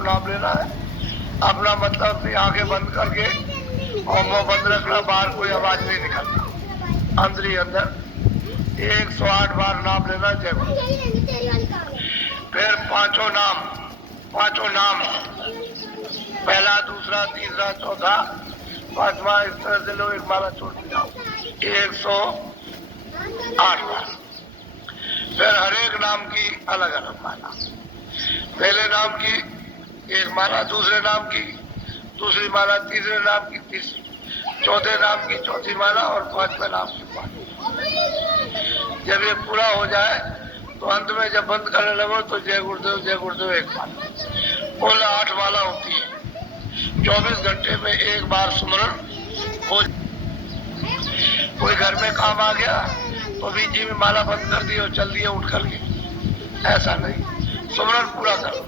आपको नाम लेना है। अपना मतलब अपनी आंखें बंद करके और मुंह बंद रखना, बाहर कोई आवाज नहीं निकलता, अंदर ही अंदर 108 बार नाम लेना। जय गुरु। फिर पांचों नाम, पहला, दूसरा, तीसरा, चौथा, पांचवा, इस तरह से लो, एक माला छोड़ते जाओ 108 बार। फिर हर एक नाम की अलग अलग माला। पहले नाम की एक माला, दूसरे नाम की दूसरी माला, तीसरे नाम की तीसरी, चौथे नाम की चौथी माला और पांचवें नाम की पांचवी। जब ये पूरा हो जाए तो अंत में जब बंद करने लगो तो जय गुरुदेव एक माला। कुल 8 माला होती है। 24 घंटे में एक बार सुमरन हो। कोई घर में काम आ गया तो बीच में माला बंद कर दी और चल दिए उठ करके, ऐसा नहीं, सुमरन पूरा करो।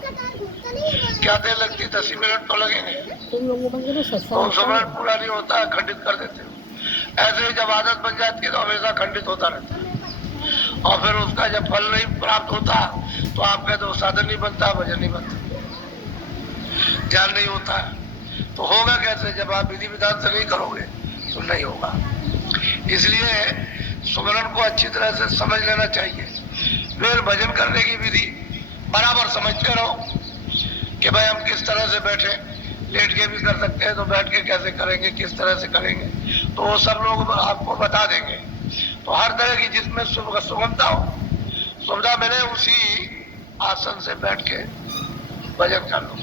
क्या देर लगती, 10 मिनट तो लगेंगे। तो सुमरन पूरा नहीं होता है, खंडित कर देते हो। ऐसे ही जब आदत बन जाती है तो हमेशा खंडित होता रहता है, और फिर उसका जब फल नहीं प्राप्त होता तो आपका तो साधन नहीं बनता, भजन नहीं बनता, ध्यान नहीं होता है। तो होगा कैसे? जब आप विधि विधान से नहीं करोगे तो नहीं होगा। इसलिए सुमरन को अच्छी तरह से समझ लेना चाहिए। फिर भजन करने की विधि बराबर समझते रहो कि भाई हम किस तरह से बैठे, लेट के भी कर सकते हैं तो बैठ के कैसे करेंगे, किस तरह से करेंगे, तो वो सब लोग आपको बता देंगे। तो हर तरह की जिसमें सुगमता हो, सुविधा मिले, उसी आसन से बैठ के भजन कर लो।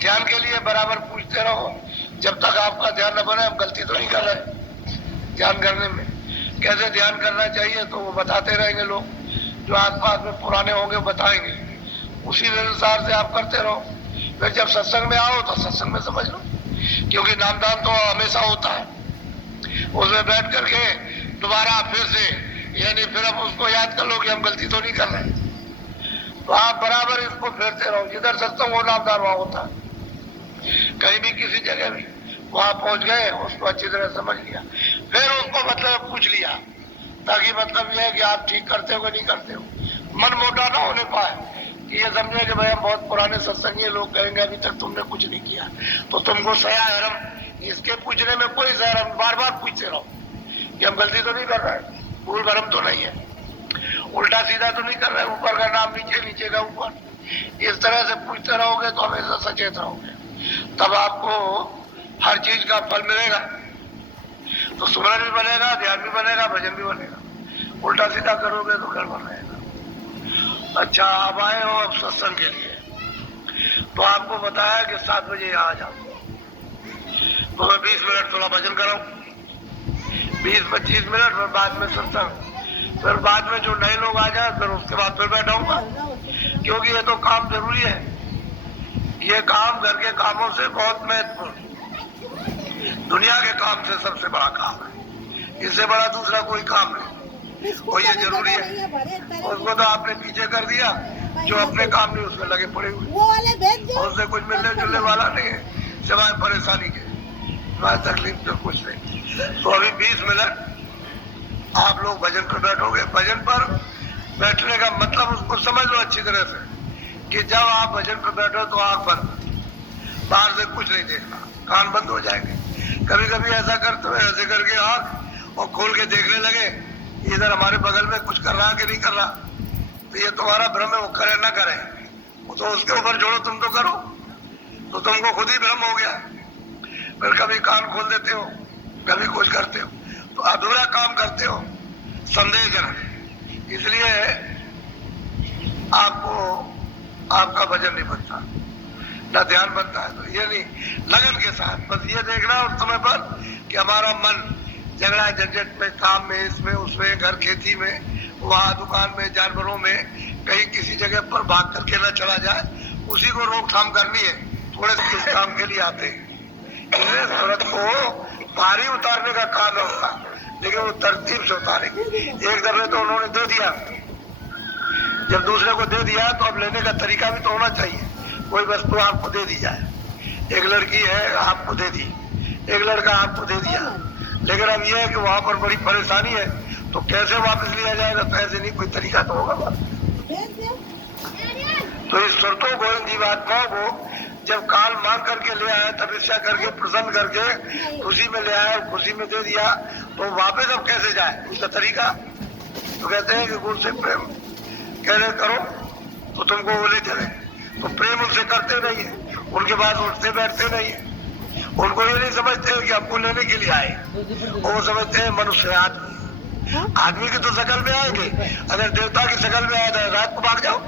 ध्यान के लिए बराबर पूछते रहो, जब तक आपका ध्यान न बने। हम गलती तो नहीं कर रहे ध्यान करने में, कैसे ध्यान करना चाहिए तो वो बताते रहेंगे लोग, जो आसपास में पुराने होंगे बताएंगे, उसी अनुसार से आप करते रहो। फिर जब सत्संग में आओ तो सत्संग में समझ लो, क्योंकि नामदान तो हमेशा होता है। उसमें बैठ करके दोबारा फिर से, यानी फिर हम उसको याद कर लो कि हम गलती तो नहीं कर रहे, तो आप बराबर इसको फेरते रहो। जिधर सत्संग हो नामदान वहां होता है। कहीं भी किसी जगह भी वहां पहुंच गए, उसको अच्छी तरह समझ लिया, फिर उसको मतलब पूछ लिया, ताकि मतलब यह है कि आप ठीक करते हो कि नहीं करते हो। मन मोटा ना होने पाए कि ये समझे कि भाई हम बहुत पुराने सत्संगी लोग, कहेंगे अभी तक तुमने कुछ नहीं किया, तो तुमको सया हरम इसके पूछने में कोई सहरम, बार बार पूछते रहो कि हम गलती तो नहीं कर रहे, भूल भरम तो नहीं है, उल्टा सीधा तो नहीं कर रहे, ऊपर का नाम नीचे, नीचे का ऊपर। इस तरह से पूछते रहोगे तो हमेशा सचेत रहोगे, तब आपको हर चीज का फल मिलेगा। तो सुमरन भी बनेगा, ध्यान भी बनेगा, भजन भी बनेगा। उल्टा सीधा करोगे तो गड़बड़ रहेगा। अच्छा, अब आए हो अब सत्संग के लिए, तो आपको बताया कि 7 बजे यहाँ आ जाओ, तो मैं 20 मिनट थोड़ा भजन कराऊं, 20-25 मिनट, फिर बाद में सत्संग, फिर बाद में जो नए लोग आ जाए फिर उसके बाद फिर बैठाऊंगा, क्योंकि ये तो काम जरूरी है। ये काम घर के कामों से बहुत महत्वपूर्ण, दुनिया के काम से सबसे बड़ा काम है, इससे बड़ा दूसरा कोई काम नहीं, और ये जरूरी है। उसको तो आपने पीछे कर दिया, जो अपने काम नहीं उसमें लगे पड़े हुए, उससे कुछ मिलने जुलने वाला नहीं है सिवाय परेशानी के, तकलीफ तो कुछ नहीं। तो अभी 20 मिनट आप लोग भजन पर बैठोगे। भजन पर बैठने का मतलब उसको समझ लो अच्छी तरह से, कि जब आप भजन पर बैठो तो आंख बंद, बाहर से कुछ नहीं देखना, कान बंद हो जाएंगे। कभी कभी ऐसा करते हुए ऐसे करके आंख और खोल के देखने लगे इधर हमारे बगल में कुछ कर रहा कि नहीं कर रहा, तो ये तुम्हारा भ्रम है, वो करे ना करे, वो तो उसके ऊपर छोड़ो, तुम तो करो, तो तुमको खुद ही भ्रम हो गया। फिर कभी कान खोल देते हो, कभी कुछ करते हो, तो अधूरा काम करते हो, संदेहजनक। इसलिए आपको आपका भजन नहीं बनता, ना ध्यान बनता है। तो ये नहीं, लगन के साथ बस ये देखना उस समय पर कि हमारा मन झगड़ा झंझट में, काम में, इसमें उसमें, घर खेती में, वहाँ दुकान में, जानवरों में, कहीं किसी जगह पर भाग करके न चला जाए, उसी को रोकथाम करनी है। थोड़े से इस काम के लिए आते हैं, इसलिए सूरत को भारी उतारने का काम है उसका, लेकिन वो तरतीब से उतारेंगे। एक दफे तो उन्होंने दे दिया, जब दूसरे को दे दिया तो अब लेने का तरीका भी तो होना चाहिए। कोई वस्तु आपको दे दी जाए, एक लड़की है आपको दे दी, एक लड़का आपको दे दिया, लेकिन अब यह है कि वहां पर बड़ी परेशानी है, तो कैसे वापस लिया जाएगा? तो ऐसे नहीं, कोई तरीका तो होगा। तो इस सुरतों को, इन जीवात्माओं को जब काल मान करके ले आया, तपस्या करके, प्रसन्न करके खुशी में ले आया और खुशी में दे दिया, तो वापस अब कैसे जाए, उसका तरीका तो कहते हैं कि गुरु से प्रेम कह रहे करो तो तुमको वो ले चले। तो प्रेम उनसे करते नहीं है, उनके बाद उठते बैठते नहीं है, उनको ये नहीं समझते कि हमको लेने के लिए आए, वो समझते हैं मनुष्य आदमी की तो शकल में आएंगे। अगर देवता की शकल में आया था रात को भाग जाओ,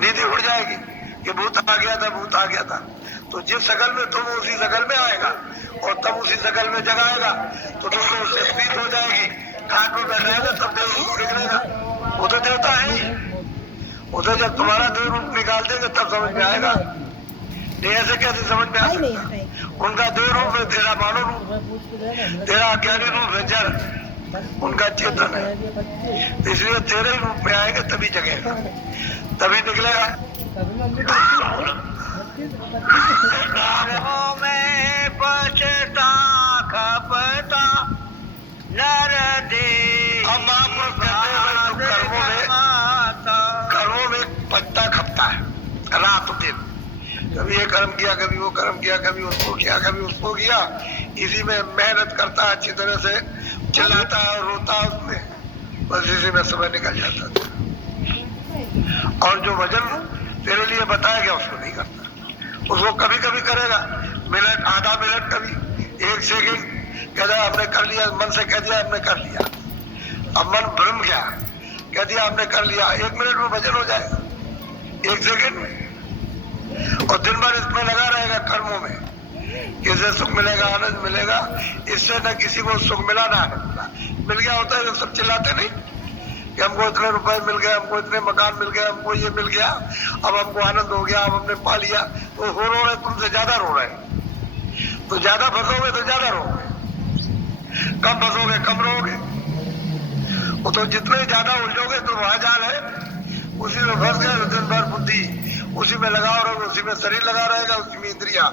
नींद उड़ जाएगी कि भूत आ गया था, भूत आ गया था। तो जिस शकल में तुम, उसी शकल में आएगा और तब उसी शकल में जगाएगा, तो तुमको उससे प्रीत हो जाएगी। खाट में बैठाएगा तब देव रूप निकलेगा, वो तो देवता है। वो तो जब तुम्हारा देव रूप निकाल देंगे तब समझ में आएगा, नहीं ऐसे कैसे समझ में आ सकता। उनका देव रूप है तेरा मानव रूप, तेरा अज्ञानी रूप है जड़, उनका चेतन है। इसलिए तेरे ही रूप में आएंगे तभी जगेगा, तभी निकलेगा। में पछता खपता नर दे। हम महापुरुष कहते हैं भाई, कर्मों में पछता खपता है रात दिन। कभी ये कर्म किया, कभी वो कर्म किया, कभी उसको किया, कभी उसको किया, इसी में मेहनत करता, अच्छी तरह से चिल्लाता और रोता उसमें, बस इसी में समय निकल जाता था। और जो भजन तेरे लिए बताया गया उसको नहीं करता, उसको कभी कभी करेगा, मिनट, आधा मिनट, कभी 1 सेकंड कह दिया हमने कर लिया, मन से कह दिया हमने कर लिया, अब मन भ्रम गया, कह दिया हमने कर लिया, 1 मिनट में भजन हो जाएगा, 1 सेकंड में। और दिन भर इसमें लगा रहेगा कर्मों में, इससे सुख मिलेगा, आनंद मिलेगा, इससे न किसी को सुख मिला ना आनंद मिला। मिल गया होता है तो सब चिल्लाते नहीं कि हमको इतने रुपए मिल गए, हमको इतने मकान मिल गए, हमको ये मिल गया, अब हमको आनंद हो गया, अब हमने पा लिया। तो वो रो रहे, तुमसे ज्यादा रो रहे। तो ज्यादा फंसोगे तो ज्यादा रोगे, कम फंसोगे कम रोगे। वो तो जितने ज्यादा उलझोगे तो वहां जाल है, उसी में फंस गए। दिन भर बुद्धि उसी में लगाओ रहोगे, उसी में शरीर लगा रहेगा, उसी में इंद्रिया,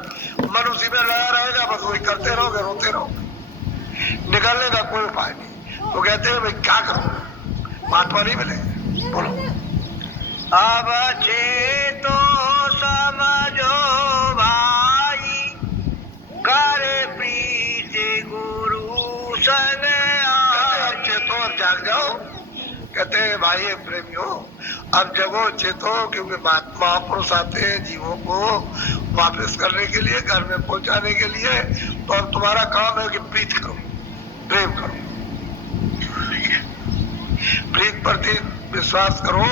मन उसी में लगा रहेगा, बस वही करते रहोगे, रोते रहोगे, निकलने का कोई उपाय नहीं। तो कहते हैं भाई क्या करो, महात्मा नहीं मिले। बोलो अब चेतो समझो भाई, कर प्रीति गुरु संग अब चेतो, अब जाग जाओ। कहते हैं भाई प्रेमियों अब जगो चेतो, क्योंकि महापुरुष आते हैं जीवों को वापस करने के लिए, घर में पहुंचाने के लिए। तो अब तुम्हारा काम है कि प्रीत करो, प्रेम करो, प्रीत प्रति विश्वास करो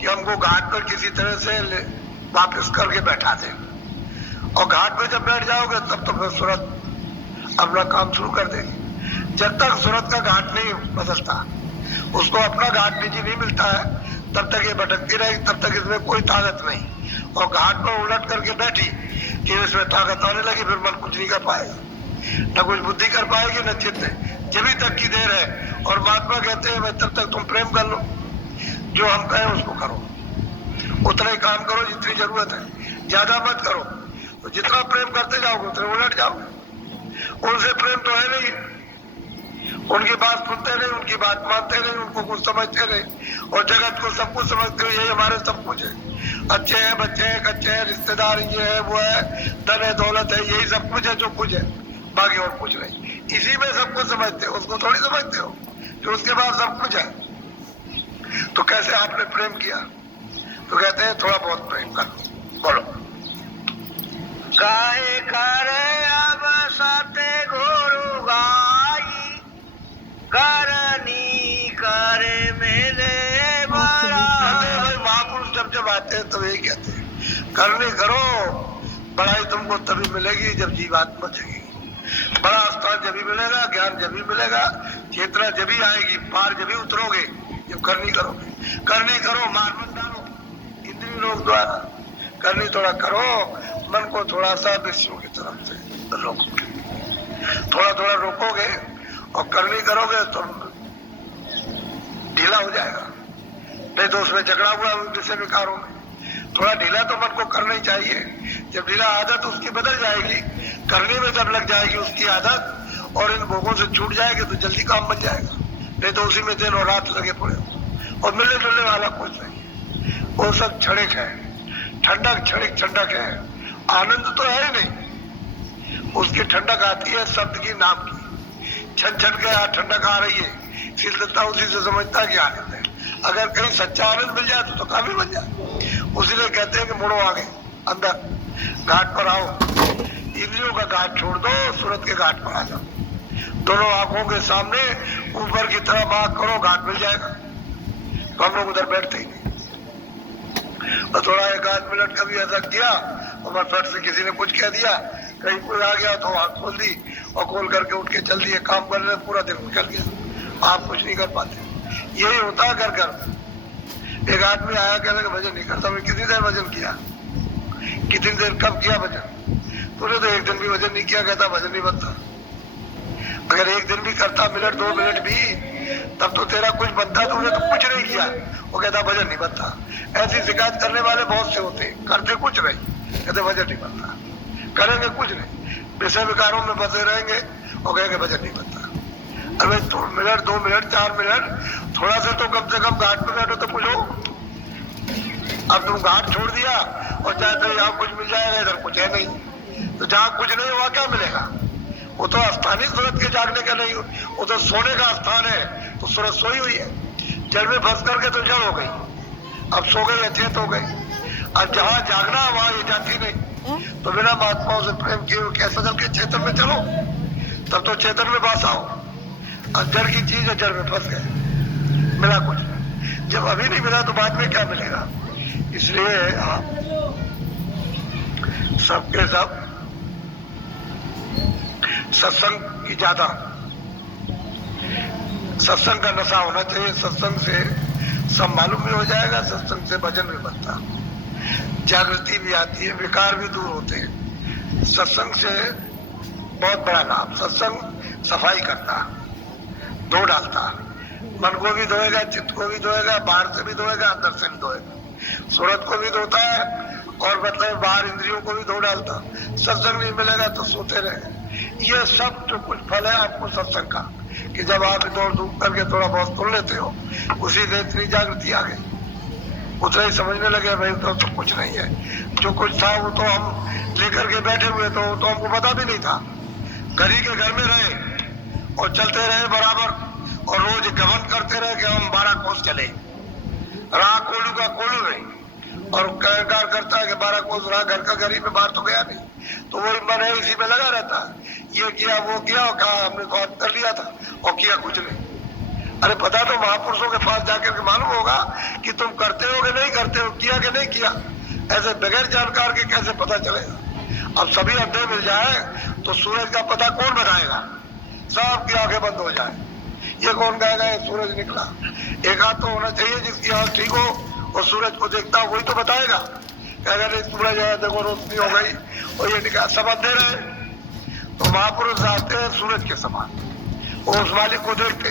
कि हमको घाट पर किसी तरह से वापस करके बैठा दे। और घाट पर जब बैठ जाओगे तब तो फिर सूरत अपना काम शुरू कर देगी। जब तक सूरत का घाट नहीं बदलता, उसको अपना घाट निजी नहीं मिलता है, तब तक ये भटकती रहेगी, तब तक इसमें कोई ताकत नहीं। और घाट पर उलट करके बैठी कि इसमें ताकत आने लगी, फिर मन कुछ नहीं कर पाएगा, न कुछ बुद्धि कर पाएगी, न चित्त। जब तक की देर है। और महात्मा कहते हैं भाई तब तक तुम प्रेम कर लो, जो हम कहें उसको करो, उतना ही काम करो जितनी जरूरत है, ज्यादा मत करो। तो जितना प्रेम करते जाओगे उतने उलट जाओगे। उनसे प्रेम तो है नहीं, उनकी बात सुनते नहीं, उनकी बात मानते नहीं, उनको कुछ समझते नहीं, और जगत को सब कुछ समझते हो, यही हमारे सब कुछ है। अच्छे हैं, बच्चे हैं, कच्चे हैं, रिश्तेदार ये है वो है, धन है, दौलत है, यही सब कुछ है जो कुछ है, बाकी और कुछ नहीं। इसी में सब कुछ समझते हो, उसको थोड़ी समझते हो कि उसके बाद सब कुछ है। तो कैसे आपने प्रेम किया? तो कहते हैं थोड़ा बहुत प्रेम कर लो। बोलो काहे करे अब सत्य गुरु गाई, करनी करे मेरे बड़ा। महापुरुष जब आते हैं तो यही कहते हैं करनी करो, बड़ाई तुमको तभी मिलेगी जब जीवात्मा जगेगी। बड़ा स्थान जब भी मिलेगा, ज्ञान जब भी मिलेगा, चेतना जब भी आएगी, पार जब भी उतरोगे जब करनी करोगे। करनी करो, मार मत डालो इंद्रिय लोग द्वारा, करनी थोड़ा करो, मन को थोड़ा सा विषयों की तरफ से रोको, थोड़ा थोड़ा रोकोगे और करनी करोगे तो ढीला हो जाएगा। नहीं तो उसमें झगड़ा हुआ विषय विकारों में, थोड़ा ढीला तो मन को करना ही चाहिए। जब ढीला आदत उसकी बदल जाएगी, करने में जब लग जाएगी उसकी आदत और इन भोगों से छूट जाएगी तो जल्दी काम बन जाएगा। नहीं तो उसी में दिन और रात लगे पड़े और मिलने जुलने वाला कुछ नहीं। वो सब क्षणिक है, ठंडक क्षणिक ठंडक है, आनंद तो है ही नहीं। उसकी ठंडक आती है शब्द की, नाम की। छन छन के ठंडक आ रही है, शीतलता उसी से समझता है कि आनंद है। अगर कहीं सच्चा आनंद मिल जाए तो काफी बन जाए। उसीलिए कहते हैं कि मुड़ो आगे, अंदर घाट पर आओ, इंद्रियों का घाट छोड़ दो, सूरत के घाट पर आ जाओ। दोनों आंखों के सामने ऊपर की तरफ आंख करो, घाट मिल जाएगा। तो हम लोग उधर बैठते ही नहीं, और थोड़ा 1 आध मिनट कभी ऐसा किया और मैं फट से किसी ने कुछ कह दिया, कहीं कोई आ गया तो आंख खोल दी और खोल करके उठ के चल दिए, काम कर रहे, पूरा दिन निकल गया। आप कुछ नहीं कर पाते। यही होता है घर घर। एक आदमी आया, कहने का भजन नहीं करता। मैं कितनी देर भजन किया, कितनी देर कब किया भजन? तूने तो एक दिन भी भजन नहीं किया। कहता भजन नहीं बनता। अगर एक दिन भी करता, मिनट 2 मिनट भी, तब तो तेरा कुछ बनता। तूने तो कुछ नहीं किया। वो कहता भजन नहीं बनता। ऐसी शिकायत करने वाले बहुत से होते, करते कुछ नहीं, कहते भजन नहीं बनता, करेंगे कुछ नहीं, विषय विकारों में बसे रहेंगे और कहेंगे भजन नहीं बनता। अरे 2 मिनट 2 मिनट 4 मिनट थोड़ा सा तो कम से कम घाट पे बैठो तो पूछो। अब तुम घाट छोड़ दिया और चाहते हो यहाँ कुछ मिल जाएगा, इधर कुछ है नहीं। तो जहाँ कुछ नहीं हुआ क्या मिलेगा? वो तो स्थान ही सूरत के जागने का नहीं, वो तो सोने का स्थान है। तो सूरत सोई हुई है, जल में फंस करके तो जड़ हो गई, अब सो गई, अचेत हो गई। अब जहाँ जागना वहां ये जाती नहीं। तो बिना महात्माओं से प्रेम किए कैसे जल के चेतन में चलो, तब तो चेतन में वास आओ। अब जड़ की चीज है, जड़ में फंस गए, मिला कुछ नहीं। जब अभी नहीं मिला तो बाद में क्या मिलेगा? इसलिए आप सबके सब सत्संग की ज्यादा, सत्संग का नशा होना चाहिए। सत्संग से सब मालूम भी हो जाएगा, सत्संग से भजन भी बनता, जागृति भी आती है, विकार भी दूर होते हैं। सत्संग से बहुत बड़ा लाभ। सत्संग सफाई करता, धो डालता, मन को भी धोएगा, चित्त को भी धोएगा, बाहर से भी धोएगा, अंदर से भी धोएगा। सूरत को भी धोता है और मतलब बाहर इंद्रियों को भी धो डालता। सत्संग नहीं मिलेगा तो सोते रहे। ये सब जो कुछ फल है आपको सत्संग का, कि जब आप दौड़ धूप करके थोड़ा बहुत सुन लेते हो, उसी से इतनी जागृति आ गई, उतना ही समझने लगे भाई तो कुछ नहीं है। जो कुछ था वो तो हम लेकर के बैठे हुए, तो हमको पता भी नहीं था। घर ही के घर में रहे और चलते रहे बराबर, और रोज गमन करते रहे कि हम 12 कोस चले, राह कोलू का कोलू नहीं, और कार करता है कि 12 कोस रहा, घर का घर ही में, बाहर तो गया नहीं। तो वही मन है, इसी में लगा रहता है, ये किया वो किया, और कहा हमने तो हाथ कर लिया था और किया कुछ नहीं। अरे पता तो महापुरुषों के पास जाकर के मालूम होगा कि तुम करते हो कि नहीं करते हो, किया कि नहीं किया। ऐसे बगैर जानकार के कैसे पता चलेगा? अब सभी अंधे मिल जाए तो सूरज का पता कौन बताएगा? सबकी आंखें बंद हो जाए, ये कौन कहेगा ये सूरज निकला? एक हाथ तो होना चाहिए जिसकी आंख ठीक हो और सूरज को देखता हो, वही तो बताएगा। कहेगा नहीं सूरज है, देखो रोशनी हो गई और ये निकाल, सब अंधे रहे। तो महापुरुष आते हैं सूरज के समान, वो उस मालिक को देखते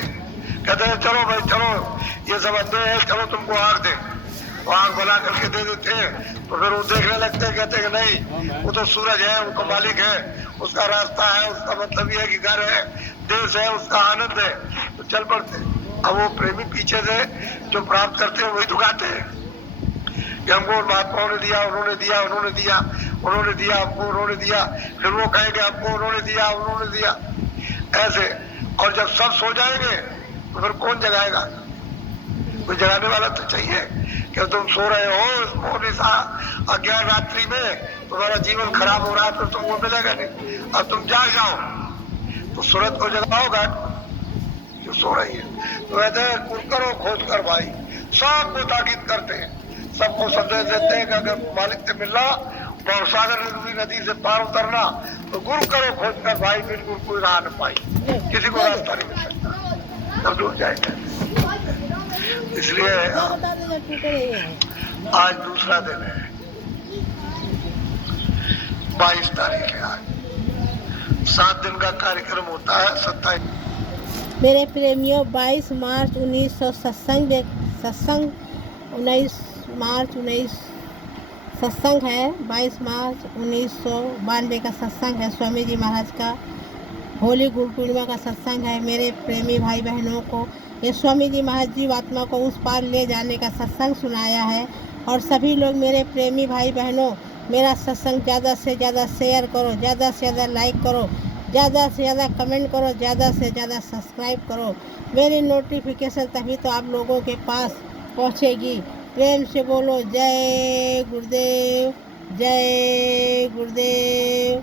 कहते हैं चलो भाई चलो, ये सब अंधे हैं, चलो तुमको आंख दे। वो आंख बना करके दे देते हैं। तो फिर वो देखने लगते हैं, कहते हैं नहीं वो तो सूरज है, वो तो मालिक है, उसका रास्ता है, उसका मतलब ये है कि घर है, देश है, उसका आनंद है, तो चल पड़ते। अब वो प्रेमी पीछे से जो प्राप्त करते हैं वही तो गाते हैं कि हमको महात्माओं ने दिया, उन्होंने दिया, उन्होंने दिया, उन्होंने दिया हमको, उन्होंने दिया। फिर वो कहेंगे हमको उन्होंने दिया, उन्होंने दिया, ऐसे। और जब सब सो जाएंगे तो फिर कौन जगाएगा? कोई जगाने वाला तो चाहिए। कि तुम सो रहे हो अज्ञान रात्रि में, तुम्हारा जीवन खराब हो रहा है, फिर तुमको मिलेगा नहीं। अब तुम जाग जाओ तो सूरत को जगाओ, घाट जो सो रही है। तो कहते हैं कुल करो खोज कर भाई, सबको ताकीद करते हैं, सबको संदेश देते हैं कि अगर मालिक से मिलना, सागर नदी से पार उतरना, तो गुरु करो खोज कर भाई, बिल्कुल कोई राह न पाई, किसी को रास्ता नहीं मिल सकता, तब डूब जाएगा। इसलिए आज दूसरा दिन है, 22 तारीख है आज। 7 दिन का कार्यक्रम होता है। 27 मेरे प्रेमियों, 22 मार्च 1900 सत्संग 19 मार्च 19 सत्संग है। 22 मार्च 1992 का सत्संग है। स्वामी जी महाराज का होली गुरु पूर्णिमा का सत्संग है। मेरे प्रेमी भाई बहनों को ये स्वामी जी महाराज जीव आत्मा को उस पार ले जाने का सत्संग सुनाया है। और सभी लोग मेरे प्रेमी भाई बहनों, मेरा सत्संग ज़्यादा से ज़्यादा शेयर करो, ज़्यादा से ज़्यादा लाइक करो, ज़्यादा से ज़्यादा कमेंट करो, ज़्यादा से ज़्यादा सब्सक्राइब करो। मेरी नोटिफिकेशन तभी तो आप लोगों के पास पहुंचेगी। प्रेम से बोलो जय गुरुदेव, जय गुरुदेव।